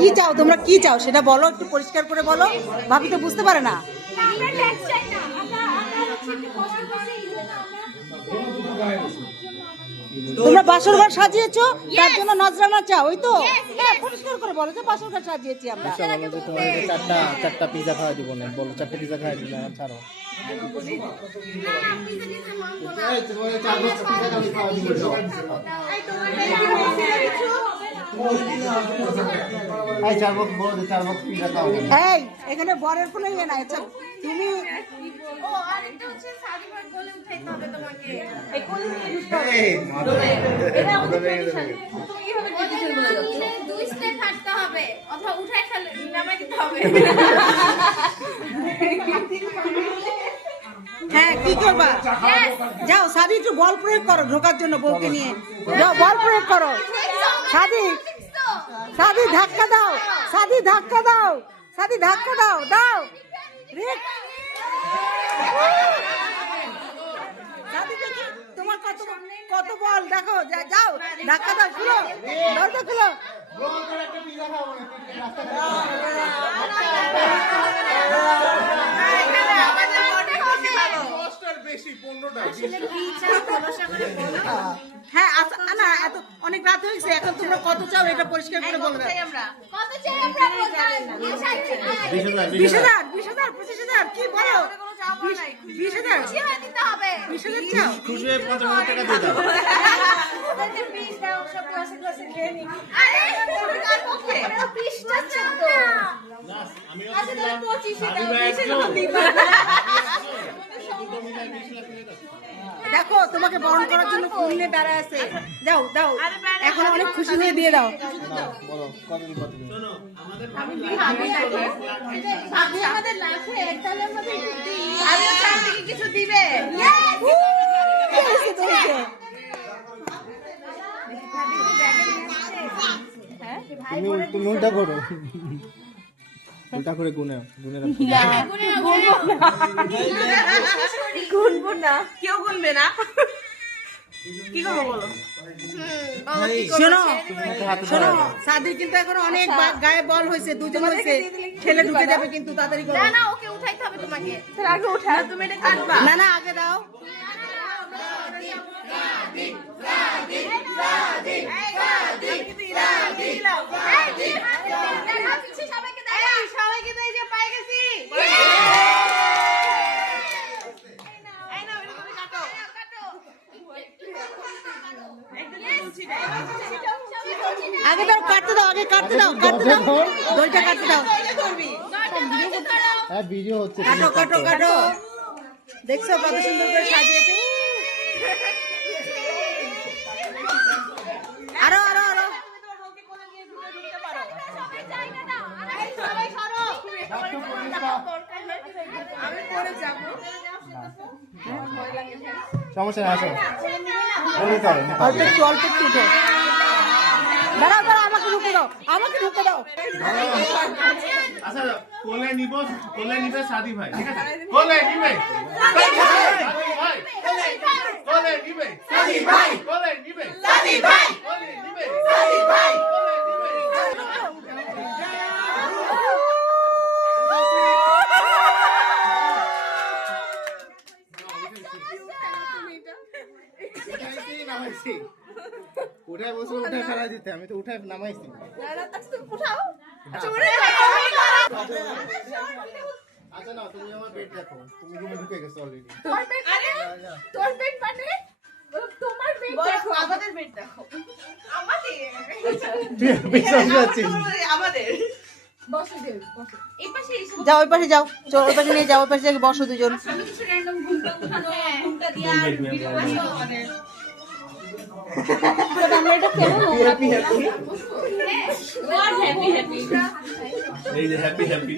কি চাও তোমরা, কি চাও সেটা বলো, একটু পরিষ্কার করে বলো। ভাবি তো বুঝতে পারে না। তোমরা বাসর ঘর সাজিয়েছো, তার জন্য নজরানা চাও, ওই তো? হ্যাঁ, পরিষ্কার করে বলো যে বাসর ঘর সাজিয়েছি আমরা। চারটা পিজা খাওয়া দিব না, বলো 4টা পিজা খাওয়া দিলে আমার ছাড়ো। এখানে বরের কোনো ইয়ে নাই। তুমি হ্যাঁ, কি করবা? যাও সাদি, একটু বল প্রয়োগ করো ঢোকার জন্য বউকে নিয়ে। যাও, বল প্রয়োগ করো সাদি। সাদি ধাক্কা দাও, সাদি ধাক্কা দাও, সাদি ধাক্কা দাও, দাও। সাদি দেখি তোমার কত বল, দেখো। যাও, ধাক্কা দাও, খুলো দরজা, খুলো। হ্যাঁ, না, এত অনেক রাত হয়েছে, এখন তোমরা কত চাও এটা পরিষ্কার করে বলবে। 20,000, 20,000, 25,000, কি বলো? 20,000 চাও? খুশি হয়ে 50,000 টাকা দিয়ে দাও। দেখো, তোমাকে বরণ করার জন্য ফুল নিয়ে দাঁড়ায় আছে। যাও, দাও, এখন অনেক খুশি হয়ে দিয়ে দাও। কিছু দিবে? তুমি উল্টা করো, উল্টা করে গুনে গুনবো না, কেউ গুনবে না। কি করবো বলো? শোনো শোনো, সাদির কিন্তু এখন অনেক গায়ে বল হয়েছে, দুজন হয়েছে, ঠেলে ঢুকে যাবে কিন্তু। তাড়াতাড়ি করো। না, ওকে উঠাইতে হবে তোমাকে। আগে উঠা, তুমি এটা কাটবা। না না, আগে দাও। আগে দাও, কাটতে দাও, আগে কাটতে দাও, কাটতে দাও, দড়িটা কাটতে দাও। হ্যাঁ, ভিডিও হচ্ছে। কাটো কাটো কাটো। দেখছো কত সুন্দর করে সাজিয়েছে। আরো আরো আরো। সমস্যা নেই, আসো। অল্প একটু, অল্প একটু উঠো। দাঁড়াও দাঁড়াও, আমাকে ঢুকে দাও, আমাকে ঢুকে দাও। আচ্ছা, কোলে নিবে সাদি ভাই, ঠিক আছে? কোলে নিবে সাদি ভাই, কোলে নিবে সাদি ভাই, কোলে নিবে সাদি ভাই, কোলে নিবে সাদি ভাই, কোলে নিবে। উঠে বসে উঠে ফেলা দিতে, আমি তো উঠাই নামাইছি। আচ্ছা তুমি উঠাও। আচ্ছা উঠে আচ্ছা না, তুমি আমার বেড দেখো, তুমি রুমে ঢুকে গেছো অলরেডি। তোর বেড মানে তোর বেড মানে তোমার বেড দেখো, আমাদের বেড দেখো। আমাদের বিশ্বাস করছি। আমাদের বসো দে বসো এই পাশে এসে যাও ওই পাশে যাও, চল ওই পাশে নিয়ে যাও, ওই পাশে গিয়ে বসো দুজন। আমি কিছু র‍্যান্ডম ঘুমটা উঠানো ঘুমটা দিয়ে আর ভিডিও বানানো আমাদের আমরা এটা কেন হ্যাপি হ্যাপি। হ্যাপি হ্যাপি এই যে হ্যাপি হ্যাপি।